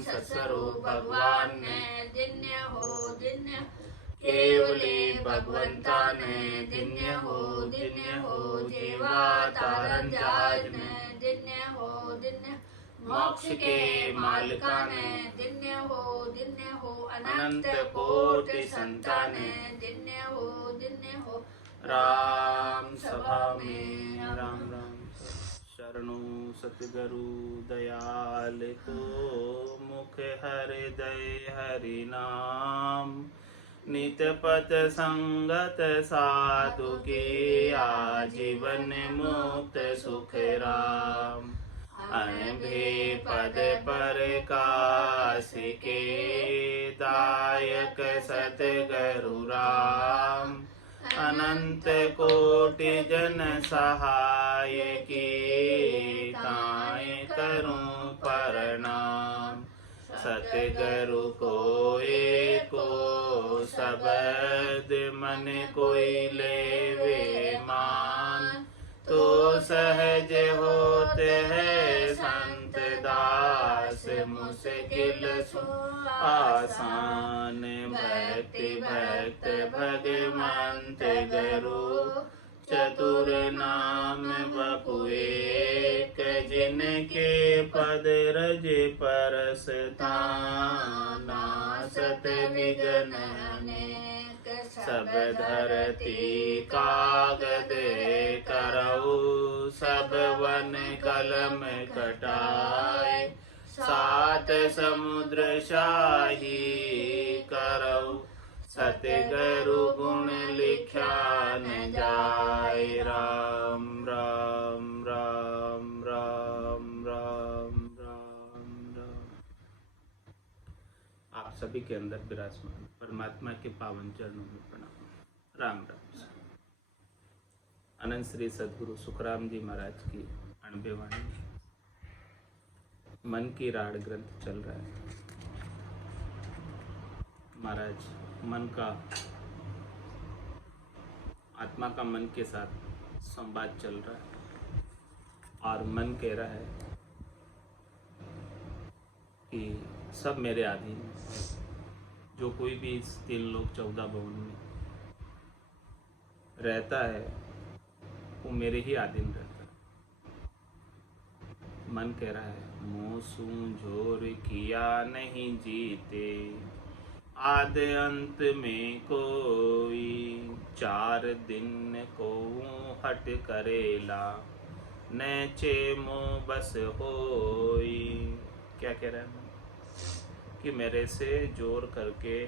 सत्स्वरूप भगवान ने दिन्य हो दिन्य, केवली भगवंताने दिन्य हो जेवा तारण जहाज ने दिन्य हो दिन्य, मोक्ष के मालिकाने दिन्य हो अनंत कोटि संताने दिन्य हो राम सभा में राम राम। शरणु सतगुरु दयाल को मुख हृदय हरि नाम, नित पथ संगत साधु की आजीवन मुक्त सुख राम। अनभे पद प्रकाश के दायक सतगुरु राम, अनंत कोटि जन सहाय की ताय करूं प्रणाम। सतगुरु को एको शब्द मन कोई लेवे मान, तो सहज होते हैं संत दास मुश्किल सो आसान। भक्ति भक्त भगवंत गुरु चतुर नाम बपु एक, जिनके पद रज परस नासत विघ्न अनेक। सब धरती कागद करऊ, सब वन कलम कटाए, सात समुद्र शाही करऊ, सतगुरु गुण लिख्या न जाय। राम राम राम राम राम राम राम। आप सभी के अंदर विराजमान परमात्मा के पावन चरणों में प्रणाम। राम राम। अनंत श्री सद्गुरु सुखराम जी महाराज की अणबे वाणी, मन की राड़ ग्रंथ चल रहा है। महाराज मन का, आत्मा का मन के साथ संवाद चल रहा है, और मन कह रहा है कि सब मेरे अधीन है। जो कोई भी इस 3 लोक 14 भवन में रहता है वो मेरे ही अधीन रहता है। मन कह रहा है मोसू झोर किया नहीं जीते, आद अंत में कोई 4 दिन को हट करेला, नैचे मो बस होई। क्या कह रहा है कि मेरे से जोर करके,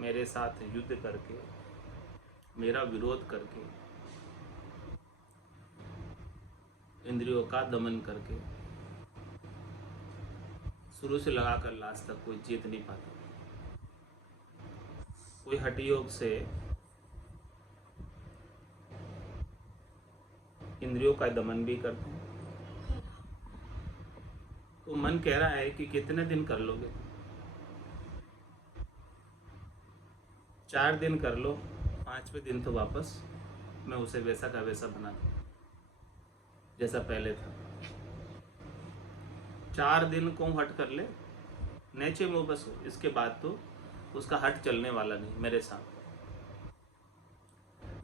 मेरे साथ युद्ध करके, मेरा विरोध करके, इंद्रियों का दमन करके, शुरू से लगाकर लास्ट तक कोई जीत नहीं पाता। कोई हठ योग से इंद्रियों का दमन भी करते हैं। तो मन कह रहा है कि कितने दिन कर लोगे? 4 दिन कर लो, 5वें दिन तो वापस मैं उसे वैसा का वैसा बना दूं जैसा पहले था। 4 दिन को हट कर ले, नेचे मुँह बस हो। इसके बाद तो उसका हट चलने वाला नहीं मेरे साथ।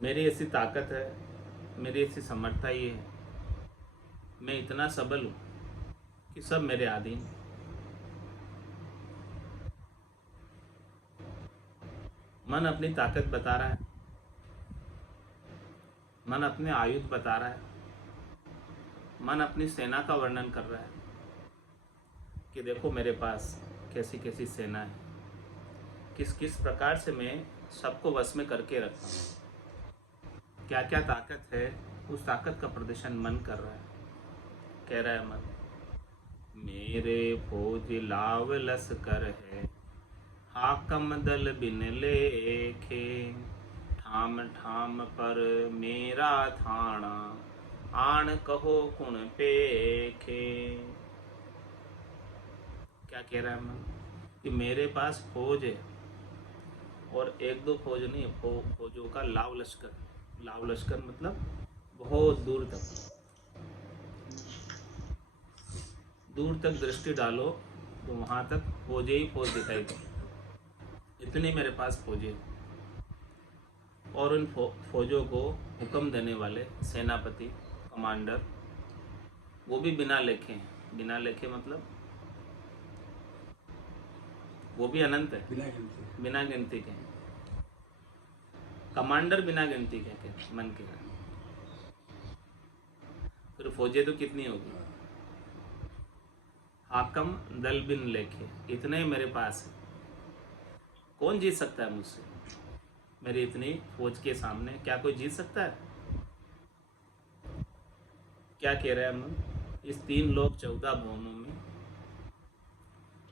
मेरी ऐसी ताकत है, मेरी ऐसी समर्थता ये है, मैं इतना सबल हूँ कि सब मेरे अधीन। मन अपनी ताकत बता रहा है, मन अपने आयुध बता रहा है, मन अपनी सेना का वर्णन कर रहा है कि देखो मेरे पास कैसी कैसी सेना है, किस किस प्रकार से मैं सबको वश में करके रखता हूँ, क्या क्या ताकत है। उस ताकत का प्रदर्शन मन कर रहा है। कह रहा है मन, मेरे फौज लाव लश्कर है, हाकम दल बिन लेखे, ठाम ठाम पर मेरा थाना, आन कहो कुण पेखे। क्या कह रहा है मन कि मेरे पास फौज है, और 1-2 फौज नहीं, फौजों का लाव लश्कर। लाव लश्कर मतलब बहुत दूर तक। दूर तक दृष्टि डालो तो वहाँ तक फौजे ही फौज दिखाई दे, इतने मेरे पास फौजे। और उन फौजों को हुक्म देने वाले सेनापति, कमांडर, वो भी बिना लेखे हैं। बिना लेखे मतलब वो भी अनंत है, बिना गिनती के हैं। कमांडर बिना गिनती के मन के हैं। फिर फौजें तो कितनी होगी। हाकम दल बिन लेखे, इतने ही मेरे पास है। कौन जीत सकता है मुझसे? मेरी इतनी फौज के सामने क्या कोई जीत सकता है? क्या कह रहे हैं हम? इस 3 लोक 14 भुवनों में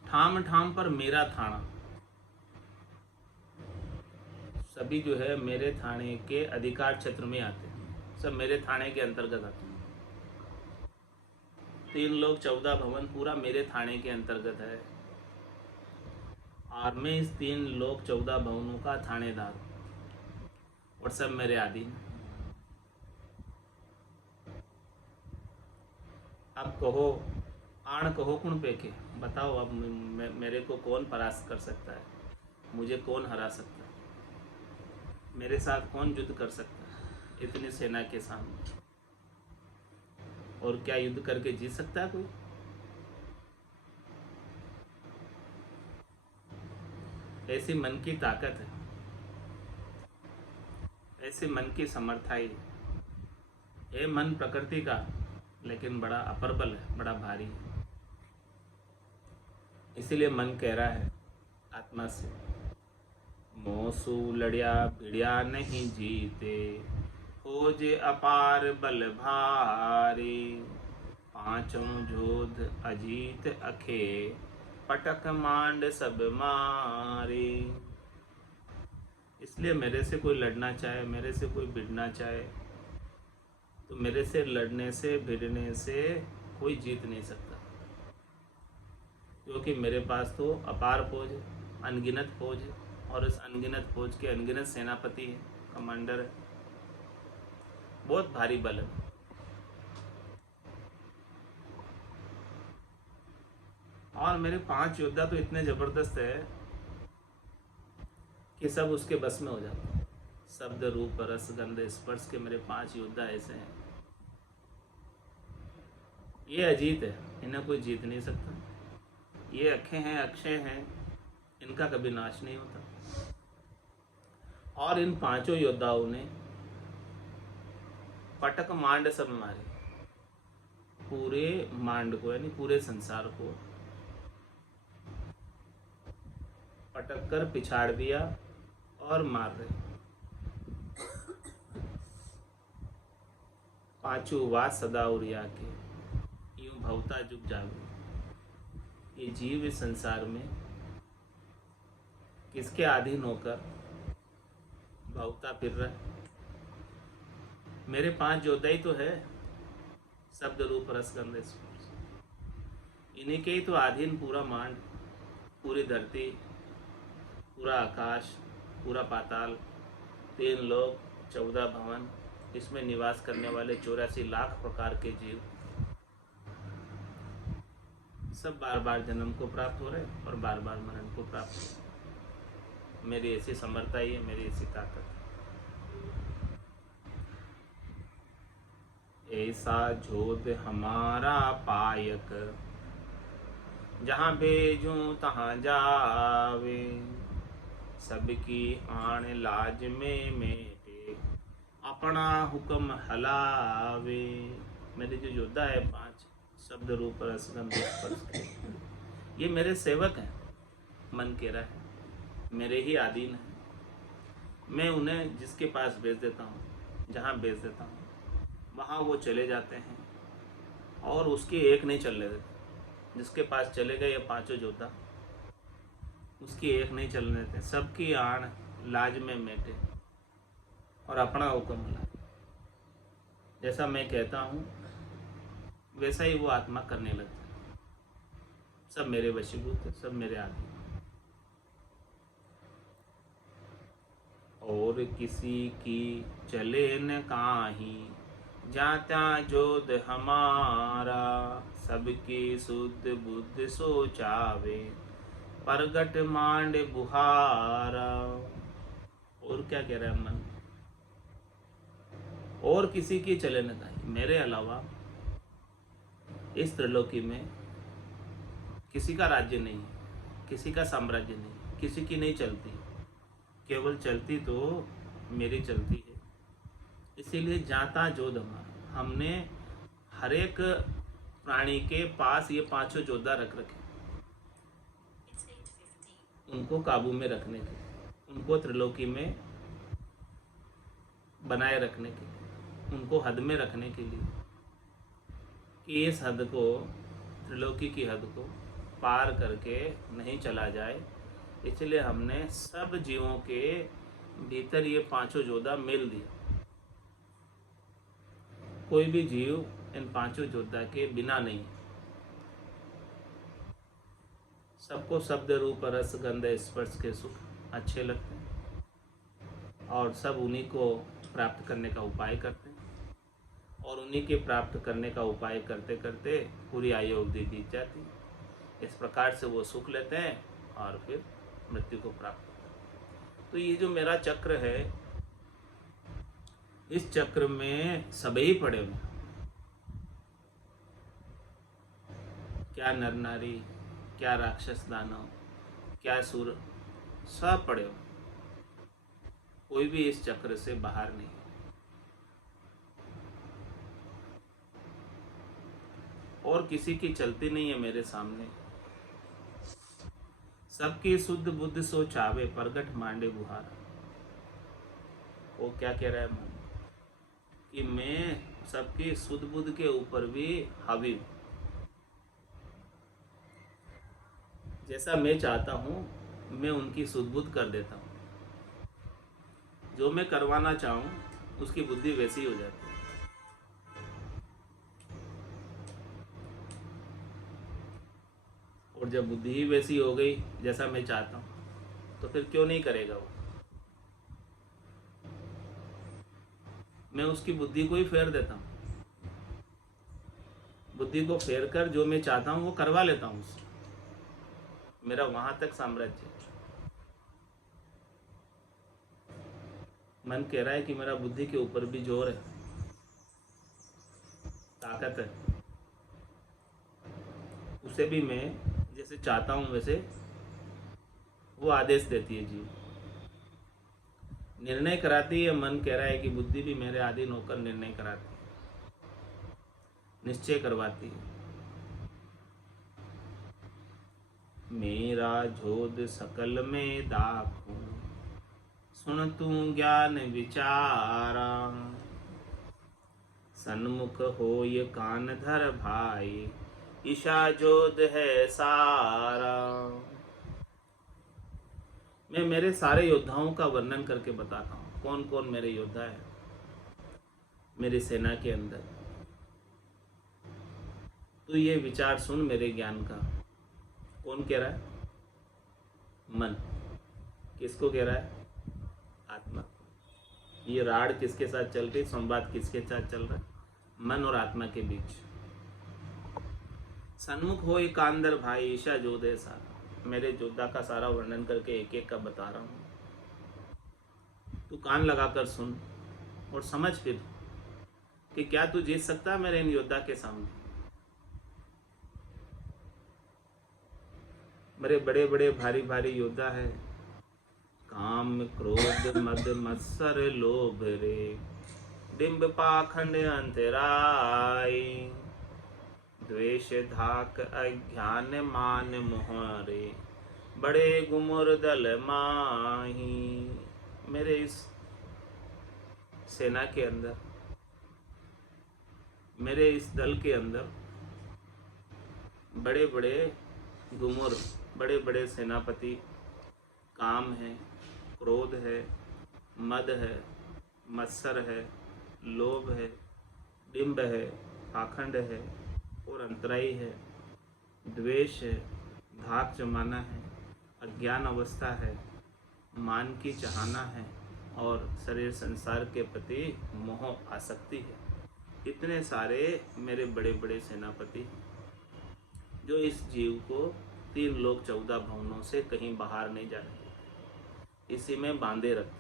ठाम ठाम पर मेरा थाना, सभी जो है मेरे थाने के अधिकार क्षेत्र में आते हैं, सब मेरे थाने के अंतर्गत आते हैं। 3 लोक 14 भवन पूरा मेरे थाने के अंतर्गत है, और मैं इस 3 लोक 14 भवनों का थानेदार हूँ, और सब मेरे अधीन। अब कहो, आण कहो कुण पेके, बताओ अब मेरे को कौन परास्त कर सकता है? मुझे कौन हरा सकता है? मेरे साथ कौन युद्ध कर सकता है इतनी सेना के सामने? और क्या युद्ध करके जीत सकता है कोई? ऐसी मन की ताकत है, ऐसी मन की समर्थाई है। ये मन प्रकृति का लेकिन बड़ा अप्रबल है, बड़ा भारी है। इसीलिए मन कह रहा है आत्मा से, मोसू लड़िया भिड़िया नहीं जीते, खोज अपार बल भारी, पांचों जोध अजीत अखे, पटक मांड सब मारे। इसलिए मेरे से कोई लड़ना चाहे, मेरे से कोई भिड़ना चाहे, तो मेरे से लड़ने से भिड़ने से कोई जीत नहीं सकता, क्योंकि मेरे पास तो अपार फौज है, अनगिनत फौज है, और इस अनगिनत फौज के अनगिनत सेनापति है, कमांडर है, बहुत भारी बल है। और मेरे 5 योद्धा तो इतने ज़बरदस्त है कि सब उसके बस में हो जाते हैं। शब्द रूप रस गंध स्पर्श के मेरे 5 योद्धा ऐसे हैं। ये अजीत है, इन्हें कोई जीत नहीं सकता। ये अखे हैं, अक्षय हैं, इनका कभी नाश नहीं होता। और इन 5 योद्धाओं ने पटक मांड सब मारे, पूरे मांड को यानी पूरे संसार को पटक कर पिछाड़ दिया और मार रहे। 5 वात सदा उरिया के, यूं भवता जुग जागे। ये जीव इस संसार में किसके अधीन होकर भवता फिर रहा है? मेरे 5 योद्धा ही तो है, शब्द रूप रस गंध स्पर्श। इन्हीं के ही तो अधीन पूरा मांड, पूरी धरती, पूरा आकाश, पूरा पाताल, 3 लोक 14 भवन, इसमें निवास करने वाले 84 लाख प्रकार के जीव, सब बार बार जन्म को प्राप्त हो रहे और बार बार मरण को प्राप्त हो रहे। मेरी ऐसी समर्था ही है, मेरी ऐसी ताकत है। ऐसा जोध हमारा पायक, जहाँ भेजूं तहाँ जावे, सबकी आण लाज में मेटे, अपना हुक्म हलावे। मेरे जो योद्धा है 5, शब्द रूप रस गंध स्पर्श, ये मेरे सेवक हैं। मन कह रहा है मेरे ही अधीन है। मैं उन्हें जिसके पास भेज देता हूँ, जहाँ भेज देता हूँ, वहाँ वो चले जाते हैं, और उसके एक नहीं चलने देते। जिसके पास चले गए ये 5 योद्धा, उसकी एक नहीं चलने देते। सबकी आण लाज में मेटे और अपना हुक्म हला। जैसा मैं कहता हूँ वैसा ही वो आत्मा करने लगता है। सब मेरे वशीभूत है, सब मेरे आदमी। और किसी की चले न काही, जात्या जोध हमारा, सबकी शुद्ध बुद्ध सोचावे, प्रगट मांड बुहारा। और क्या कह रहा है मन? और किसी की चले न दाई, मेरे अलावा इस त्रिलोकी में किसी का राज्य नहीं है, किसी का साम्राज्य नहीं, किसी की नहीं चलती, केवल चलती तो मेरी चलती है। इसीलिए जाता जोध हमारा, हमने हर एक प्राणी के पास ये पांचों जोधा रख रखे, उनको काबू में रखने के, उनको त्रिलोकी में बनाए रखने के लिए, उनको हद में रखने के लिए, कि इस हद को, त्रिलोकी की हद को पार करके नहीं चला जाए। इसलिए हमने सब जीवों के भीतर ये पांचों जोधा मेल दिया। कोई भी जीव इन पांचों जोधा के बिना नहीं। सबको शब्द रूप रस गंध स्पर्श के सुख अच्छे लगते हैं और सब उन्हीं को प्राप्त करने का उपाय करते हैं, और उन्हीं के प्राप्त करने का उपाय करते करते पूरी आयु अवधि बीत जाती है। इस प्रकार से वो सुख लेते हैं और फिर मृत्यु को प्राप्त करते हैं। तो ये जो मेरा चक्र है, इस चक्र में सबे ही पड़े हुए, क्या नर नारी, क्या राक्षस दानव, क्या सुर, सब पड़े हुए, कोई भी इस चक्र से बाहर नहीं। और किसी की चलती नहीं है मेरे सामने। सबकी शुद्ध बुद्ध सो चावे, प्रगट मांडे बुहारा। वो क्या कह रहा है मन? कि मैं सबकी शुद्ध बुद्ध के ऊपर भी हावी हूं। जैसा मैं चाहता हूं मैं उनकी शुद्ध बुद्ध कर देता हूं, जो मैं करवाना चाहूं उसकी बुद्धि वैसी हो जाती है। और जब बुद्धि ही वैसी हो गई जैसा मैं चाहता हूं, तो फिर क्यों नहीं करेगा वो? मैं उसकी बुद्धि को ही फेर देता हूं, बुद्धि को फेर कर जो मैं चाहता हूं वो करवा लेता हूं उससे। मेरा वहां तक साम्राज्य है। मन कह रहा है कि मेरा बुद्धि के ऊपर भी जोर है, ताकत है, उसे भी मैं जैसे चाहता हूं वैसे वो आदेश देती है जीव, निर्णय कराती है। मन कह रहा है कि बुद्धि भी मेरे अधीन होकर निर्णय कराती है, निश्चय करवाती है। मेरा जोध सकल में दाखूं, सुन तू ज्ञान विचारा, सन्मुख हो ये कान धर भाई, ईशा जोध है सारा। मैं मेरे सारे योद्धाओं का वर्णन करके बताता हूँ, कौन कौन मेरे योद्धा है मेरी सेना के अंदर। तो ये विचार सुन मेरे ज्ञान का। कौन कह रहा है? मन। किसको कह रहा है? आत्मा। ये राड किसके साथ चल रही, संवाद किसके साथ चल रहा है? मन और आत्मा के बीच। सन्मुख हो एक अंदर भाई, ईशा जोधे सारा। मेरे योद्धा का सारा वर्णन करके एक एक का बता रहा हूँ, तू कान लगाकर सुन और समझ फिर कि क्या तू जीत सकता है मेरे इन योद्धा के सामने। मेरे बड़े बड़े भारी भारी योद्धा है। काम क्रोध मद मत्सर लोभ रे, डिंब पाखंड अंतराय, द्वेष धाक अज्ञान मान मोहरे, बड़े गुमुर दल माही। मेरे इस सेना के अंदर, मेरे इस दल के अंदर बड़े बड़े गुमुर, बड़े बड़े सेनापति, काम है, क्रोध है, मद है, मत्सर है, लोभ है, डिंब है, पाखंड है और अंतराई है, द्वेष है, धाक जमाना है, अज्ञान अवस्था है, मान की चाहना है और शरीर संसार के प्रति मोह आसक्ति है। इतने सारे मेरे बड़े बड़े सेनापति जो इस जीव को 3 लोक 14 भवनों से कहीं बाहर नहीं जाने देते, इसी में बांधे रखते।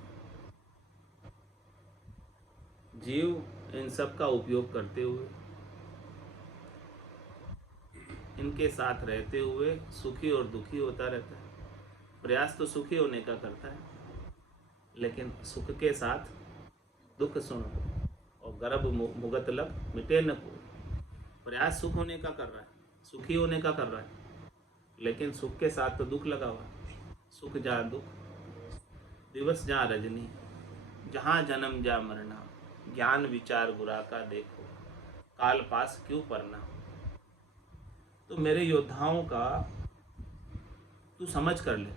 जीव इन सब का उपयोग करते हुए, इनके साथ रहते हुए सुखी और दुखी होता रहता है। प्रयास तो सुखी होने का करता है, लेकिन सुख के साथ दुख सुन और गर्भ मुगत लग मिटे न को। प्रयास सुख होने का कर रहा है, सुखी होने का कर रहा है, लेकिन सुख के साथ तो दुख लगा हुआ है। सुख जहाँ दुख, दिवस जहाँ रजनी, जहाँ जन्म जा मरना, ज्ञान विचार बुरा का देखो, काल पास क्यों पड़ना। तो मेरे योद्धाओं का तू समझ कर ले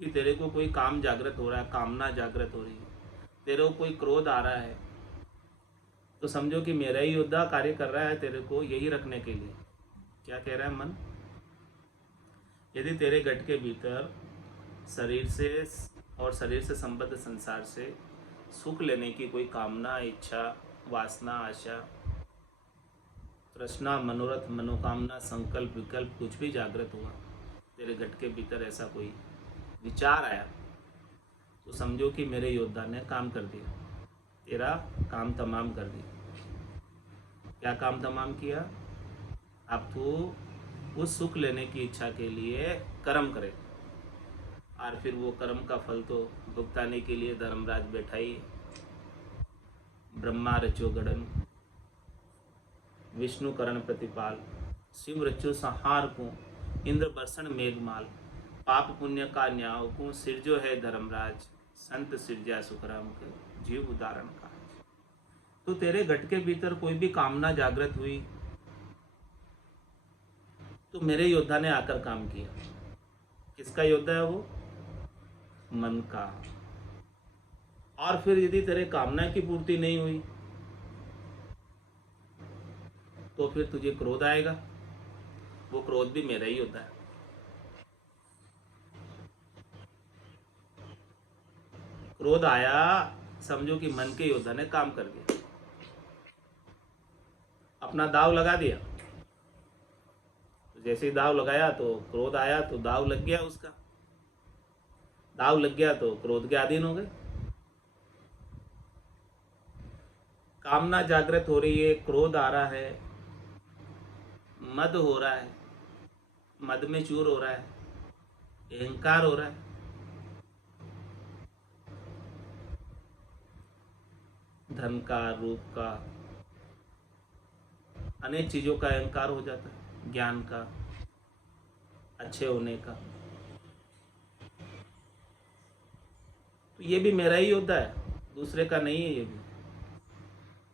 कि तेरे को कोई काम जागृत हो रहा है, कामना जागृत हो रही है, तेरे को कोई क्रोध आ रहा है, तो समझो कि मेरा ही योद्धा कार्य कर रहा है तेरे को यही रखने के लिए। क्या कह रहा है मन? यदि तेरे गट के भीतर शरीर से और शरीर से संबद्ध संसार से सुख लेने की कोई कामना, इच्छा, वासना, आशा, तृष्णा, मनोरथ, मनोकामना, संकल्प, विकल्प कुछ भी जागृत हुआ, तेरे गट के भीतर ऐसा कोई विचार आया, तो समझो कि मेरे योद्धा ने काम कर दिया, तेरा काम तमाम कर दिया। क्या काम तमाम किया? अब तू उस सुख लेने की इच्छा के लिए कर्म करे, और फिर वो कर्म का फल तो भुगताने के लिए धर्मराज बैठा ही। ब्रह्मा रचो गड़न, विष्णु करण प्रतिपाल, शिव रचो संहार को, इंद्र बरसण मेघमाल, पाप पुण्य का न्याय को, सिरजो है धर्मराज, संत सिरजा सुखराम के, जीव उदाहरण का। तो तेरे घट के भीतर कोई भी कामना जागृत हुई तो मेरे योद्धा ने आकर काम किया। किसका योद्धा है वो? मन का। और फिर यदि तेरे कामना की पूर्ति नहीं हुई तो फिर तुझे क्रोध आएगा, वो क्रोध भी मेरा ही होता है। क्रोध आया, समझो कि मन के योद्धा ने काम कर दिया, अपना दाव लगा दिया। तो जैसे ही दाव लगाया तो क्रोध आया, तो दाव लग गया उसका, दाव लग गया तो क्रोध के अधीन हो गए। कामना जागृत हो रही है, क्रोध आ रहा है, मद हो रहा है, मद में चूर हो रहा है, अहंकार हो रहा है। धन का, रूप का, अनेक चीजों का अहंकार हो जाता है, ज्ञान का, अच्छे होने का। तो ये भी मेरा ही योद्धा है, दूसरे का नहीं है।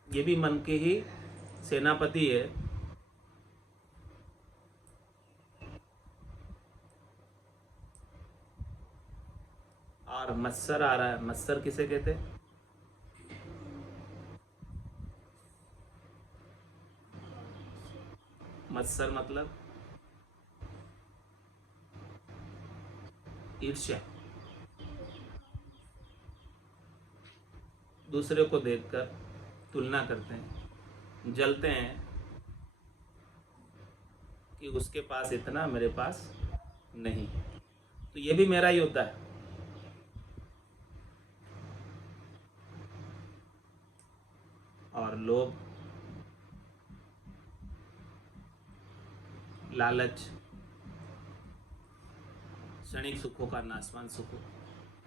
ये भी मन के ही सेनापति है। और मत्सर आ रहा है, मत्सर किसे कहते हैं? मत्सर मतलब ईर्ष्या, दूसरे को देखकर तुलना करते हैं, जलते हैं कि उसके पास इतना, मेरे पास नहीं। तो ये भी मेरा योद्धा है। और लोभ, लालच, क्षणिक सुखों का नाशवान सुख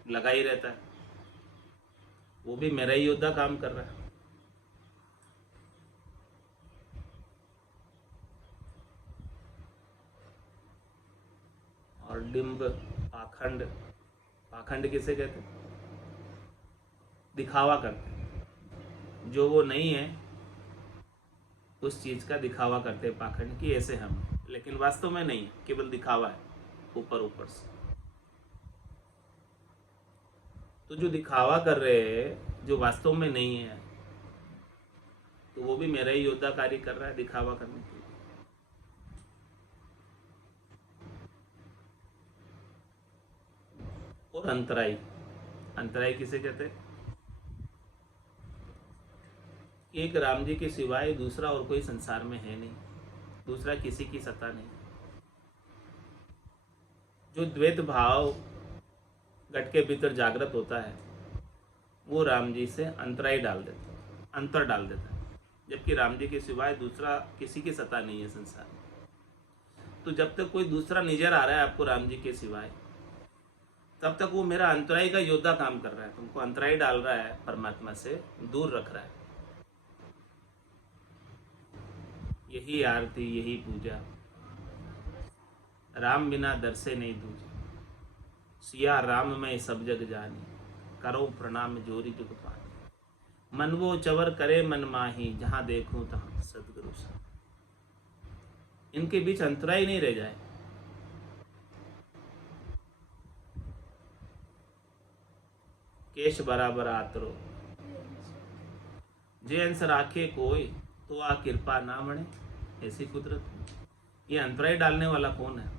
लगा ही रहता है, वो भी मेरा ही योद्धा काम कर रहा है। और डिंब, पाखंड, पाखंड किसे कहते हैं? दिखावा करते हैं, जो वो नहीं है उस चीज का दिखावा करते हैं पाखंड की, ऐसे हम, लेकिन वास्तव में नहीं, केवल दिखावा है ऊपर ऊपर से। तो जो दिखावा कर रहे हैं, जो वास्तव में नहीं है, तो वो भी मेरा ही योद्धा कार्य कर रहा है दिखावा करने के लिए। और अंतराई, अंतराई किसे कहते हैं? कि एक राम जी के सिवाय दूसरा और कोई संसार में है नहीं, दूसरा किसी की सत्ता नहीं। जो द्वैत भाव घट के भीतर जागृत होता है वो राम जी से अंतराई डाल देता है, अंतर डाल देता है, जबकि राम जी के सिवाय दूसरा किसी की सत्ता नहीं है संसार में। तो जब तक कोई दूसरा नजर आ रहा है आपको राम जी के सिवाय, तब तक वो मेरा अंतराई का योद्धा काम कर रहा है, तुमको अंतराई डाल रहा है, परमात्मा से दूर रख रहा है। यही आरती, यही पूजा, राम बिना दर से नहीं दूजा, सिया राम में सब जग जानी, करो प्रणाम जोरी जुग पानी, मन वो चवर करे मन माही, जहां देखूं तहां सदगुरु सा। इनके बीच अंतराई नहीं रह जाए। केश बराबर आतरो जे अंश राखे कोई, तो आ कृपा ना बने, ऐसी कुदरत। ये अंतराई डालने वाला कौन है?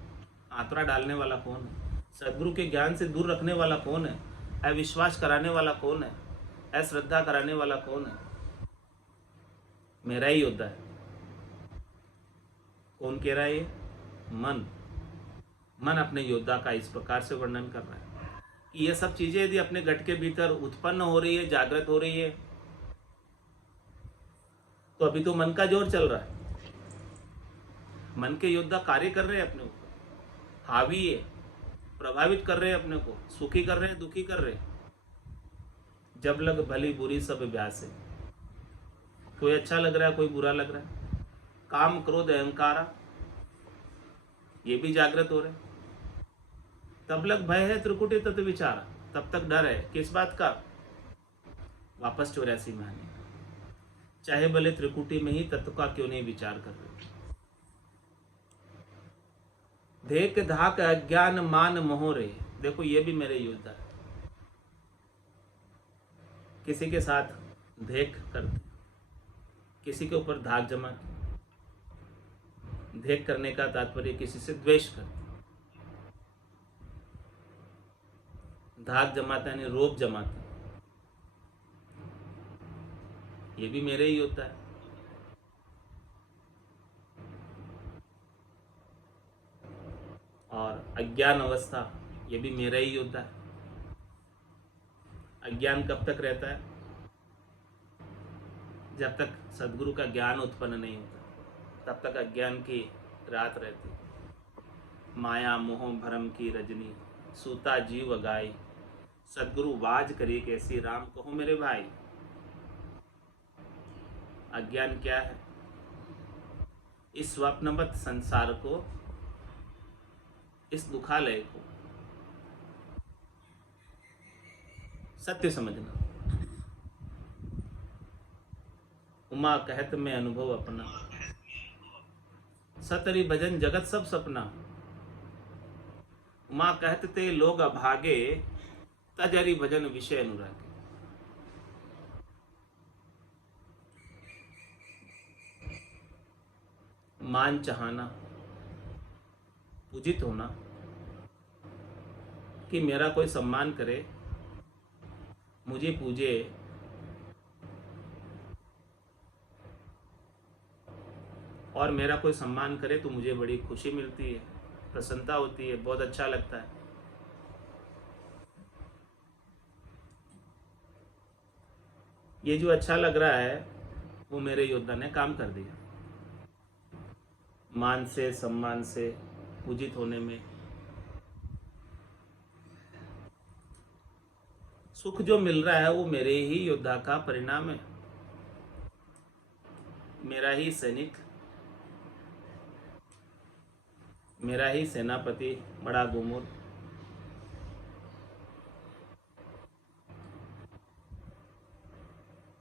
आतरा डालने वाला कौन है? सदगुरु के ज्ञान से दूर रखने वाला कौन है? अविश्वास कराने वाला कौन है? अश्रद्धा कराने वाला कौन है? मेरा ही योद्धा है। कौन कह रहा है ये? मन। मन अपने योद्धा का इस प्रकार से वर्णन कर रहा है कि ये सब चीजें यदि अपने घट के भीतर उत्पन्न हो रही है, जागृत हो रही है, तो अभी तो मन का जोर चल रहा है। मन के योद्धा कार्य कर रहे हैं अपने ऊपर, हावी है, प्रभावित कर रहे हैं अपने को, सुखी कर रहे हैं, दुखी कर रहे हैं। जब लग भली बुरी सब अभ्यास है, कोई अच्छा लग रहा है, कोई बुरा लग रहा है। काम क्रोध अहंकारा ये भी जागृत हो रहे हैं। तब लग भय है त्रिकुटी तत्व विचारा, तब तक डर है किस बात का? वापस 84 में आने, चाहे भले त्रिकुटी में ही तत्व का क्यों नहीं विचार कर रहे। देख धाक अज्ञान मान मोह रे, देखो ये भी मेरे योद्धा है। किसी के साथ देख करते, किसी के ऊपर धाक जमा, देख करने का तात्पर्य किसी से द्वेष करते, धाक जमाता यानी रोप जमाता, ये भी मेरे ही होता है। और अज्ञान अवस्था ये भी मेरा ही होता है। अज्ञान कब तक रहता है? जब तक सदगुरु का ज्ञान उत्पन्न नहीं होता, तब तक अज्ञान की रात रहती। माया मोह भरम की रजनी, सूता जीव गाय, सदगुरु वाज करिए कैसी, राम कहो मेरे भाई। अज्ञान क्या है? इस स्वप्नवत संसार को, इस दुखालय को सत्य समझना। उमा कहत में अनुभव अपना, सतरी भजन जगत सब सपना। उमा कहत ते लोग अभागे, तजरी भजन विषय अनुरागे। मान चाहना, पूजित होना, कि मेरा कोई सम्मान करे, मुझे पूजे, और मेरा कोई सम्मान करे तो मुझे बड़ी खुशी मिलती है, प्रसन्नता होती है, बहुत अच्छा लगता है। ये जो अच्छा लग रहा है वो मेरे योद्धा ने काम कर दिया। मान से, सम्मान से, पूजित होने में सुख जो मिल रहा है वो मेरे ही योद्धा का परिणाम है, मेरा ही सैनिक, मेरा ही सेनापति, बड़ा गुमुर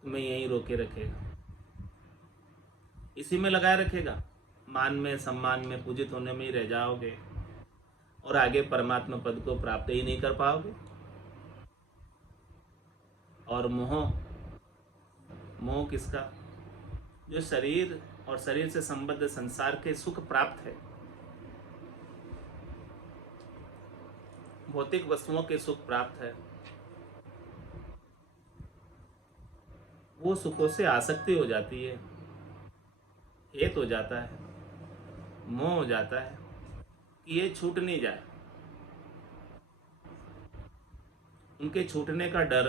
तुम्हें यहीं रोके रखेगा, इसी में लगाए रखेगा। मान में, सम्मान में, पूजित होने में ही रह जाओगे और आगे परमात्मा पद को प्राप्त ही नहीं कर पाओगे। और मोह, मोह किसका? जो शरीर और शरीर से संबद्ध संसार के सुख प्राप्त है, भौतिक वस्तुओं के सुख प्राप्त है, वो सुखों से आसक्ति हो जाती है, हेत हो जाता है, मोह हो जाता है कि ये छूट नहीं जाए। उनके छूटने का डर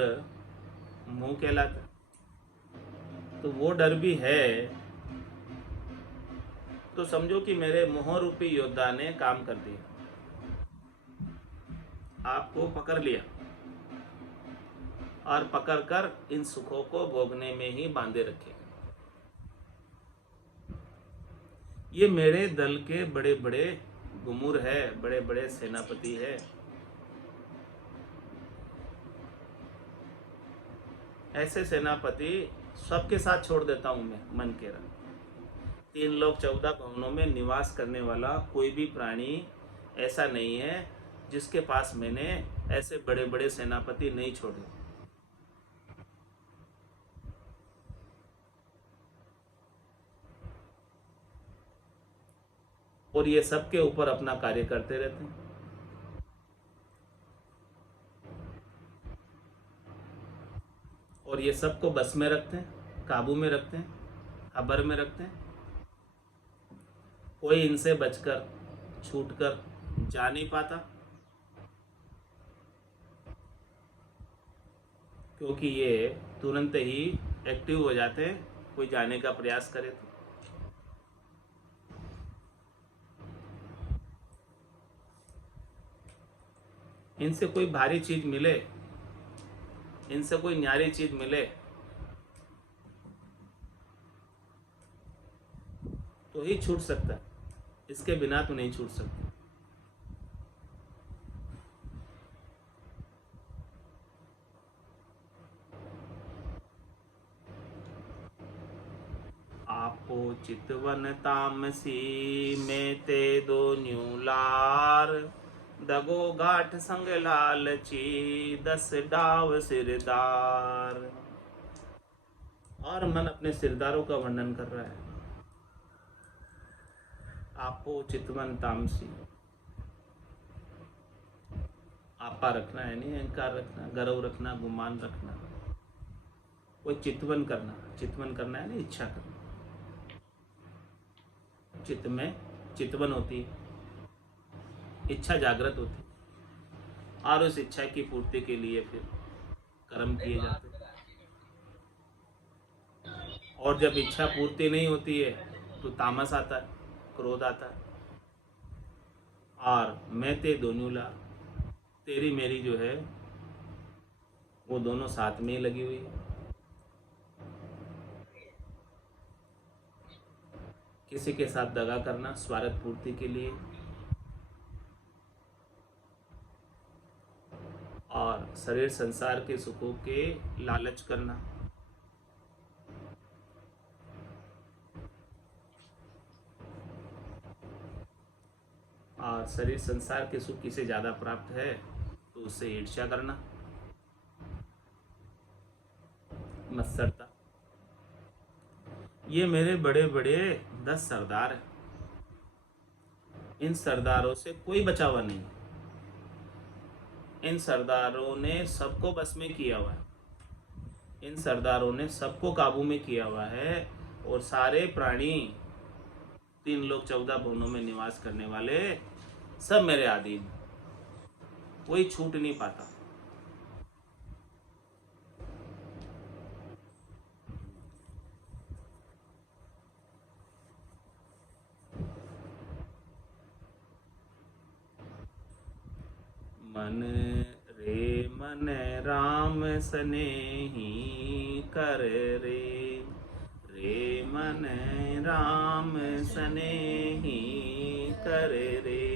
मोह कहलाता है। तो वो डर भी है, तो समझो कि मेरे मोह रूपी योद्धा ने काम कर दिया, आपको पकड़ लिया और पकड़कर इन सुखों को भोगने में ही बांधे रखे। ये मेरे दल के बड़े बड़े गुमुर है, बड़े बड़े सेनापति है। ऐसे सेनापति सबके साथ छोड़ देता हूं मैं, मन के रंग। 3 लोक 14 भवनों में निवास करने वाला कोई भी प्राणी ऐसा नहीं है जिसके पास मैंने ऐसे बड़े बड़े सेनापति नहीं छोड़े। और ये सबके ऊपर अपना कार्य करते रहते हैं। और ये सबको बस में रखते हैं, काबू में रखते हैं, खबर में रखते हैं। कोई इनसे बचकर छूटकर जा नहीं पाता, क्योंकि ये तुरंत ही एक्टिव हो जाते हैं कोई जाने का प्रयास करे तो। इनसे कोई भारी चीज मिले, इनसे कोई न्यारी चीज मिले तो ही छूट सकता है, इसके बिना तो नहीं छूट सकता। आपो चितवन तामसी में ते दो न्यूलार, दगो गाठ संग लालची 10 डाव सिरदार। और मन अपने सिरदारों का वर्णन कर रहा है। आपो चितवन तामसी, आपा रखना है नहीं, अहंकार रखना, गर्व रखना, गुमान रखना, कोई चितवन करना। चितवन करना है नहीं, इच्छा करना। चित्त में चितवन होती है, इच्छा जागृत होती है, और उस इच्छा की पूर्ति के लिए फिर कर्म किए जाते हैं। और जब इच्छा पूर्ति नहीं होती है तो तामस आता है, क्रोध आता है। और मैं ते दोनों ला, तेरी मेरी जो है वो दोनों साथ में ही लगी हुई है। किसी के साथ दगा करना स्वार्थ पूर्ति के लिए, और शरीर संसार के सुखों के लालच करना। और शरीर संसार के सुख किसे ज्यादा प्राप्त है तो उससे ईर्ष्या करना, मत्सरता। ये मेरे बड़े बड़े 10 सरदार हैं। इन सरदारों से कोई बचा हुआ नहीं। इन सरदारों ने सबको बस में किया हुआ है, इन सरदारों ने सबको काबू में किया हुआ है। और सारे प्राणी 3 लोक 14 भुवनों में निवास करने वाले सब मेरे अधीन, कोई छूट नहीं पाता। मन रे मन राम स्नेही कर रे, रे मन राम स्नेही कर रे।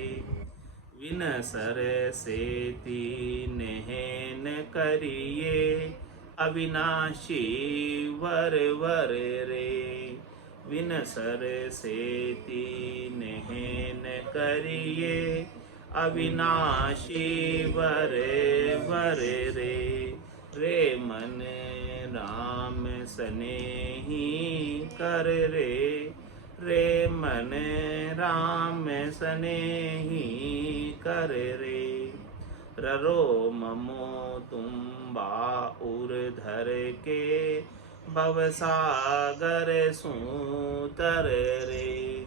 विनसर सेती नेहन करिए, अविनाशी वर वर रे। विनसर सेती नेहन करिए, अविनाशी वर वर रे। रे मन राम स्नेही कर रे, रे मन राम स्नेही कर रे। ररो ममो तुम बाउर धर के, भवसागर सूतर रे।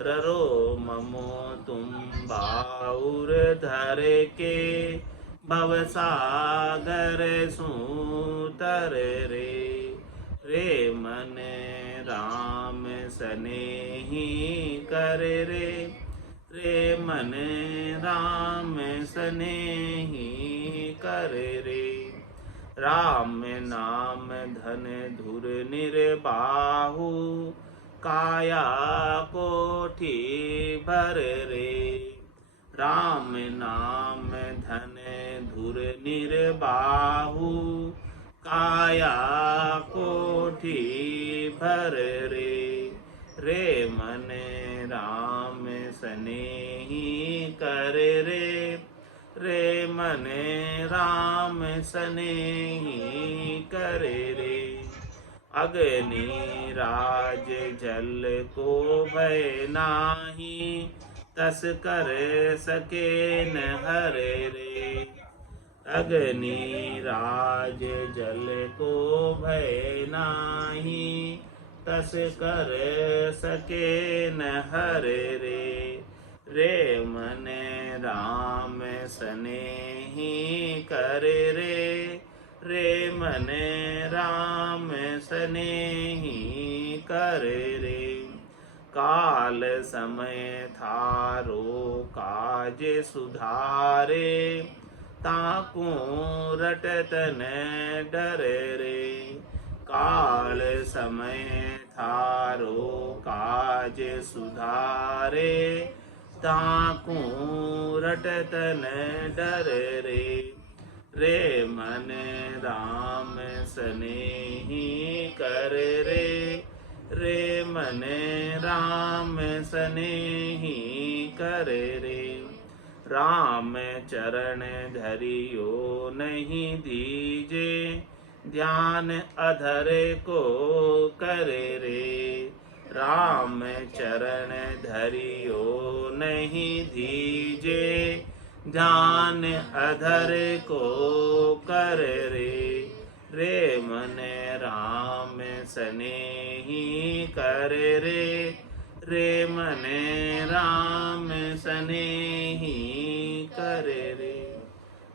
ररो ममो तुम बाउर धर के, भवसागर सूतर रे। रे मन राम सनेही कर रे। रे मन राम सनेही कर रे। राम नाम धन धुर निर्बाहु, काया कोठी भर रे। राम नाम धन धुर निर्बाहु, काया कोठी भर रे। रे मन राम सनेही कर रे। रे मन राम सनेही कर रे। अग्नि राज जल को भय नाही, तस कर सके न हरे रे। अग्नि राज जल को भय नाही, तस कर सके न हरे रे। रे मन राम सनेही कर रे। रे मन राम सनेही कर रे। काल समय थारो काज सुधारे, ताकू रटत न डर रे। काल समय थारो काज सुधारे, ताकू रटत न डर रे। रे मन राम सनेही कर रे। रे मन राम सनेही कर रे। राम चरण धरियो नहीं दीजे, ध्यान अधर को करे रे। राम चरण धरियो नहीं दीजे, ध्यान अधर को कर रे। रे मन राम सनेही कर रे। रे मन राम सनेही कर रे।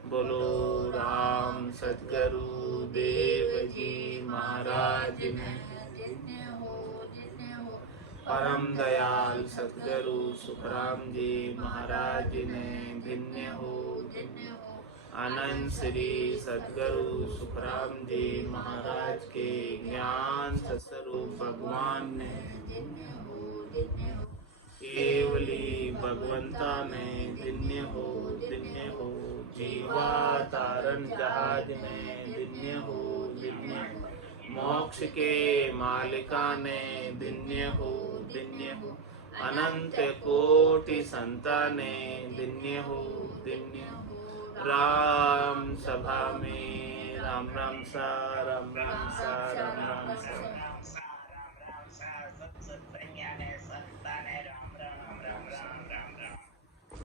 बोलो राम सद्गुरु देव जी महाराज ने। परम दयाल सद्गुरु सुखराम जी महाराज ने धन्य हो। अनंत श्री सद्गुरु सुखराम जी महाराज के ज्ञान सत्स्वरूप भगवान ने, केवली भगवंता ने धन्य हो धन्य हो। जीवा तारण जहाज ने धन्य हो धन्य हो। मोक्ष के मालिका ने धन्य हो धन्य हो। अनंत कोटि संताने धन्य हो धन्य हो। राम सभा में राम राम सा राम राम सा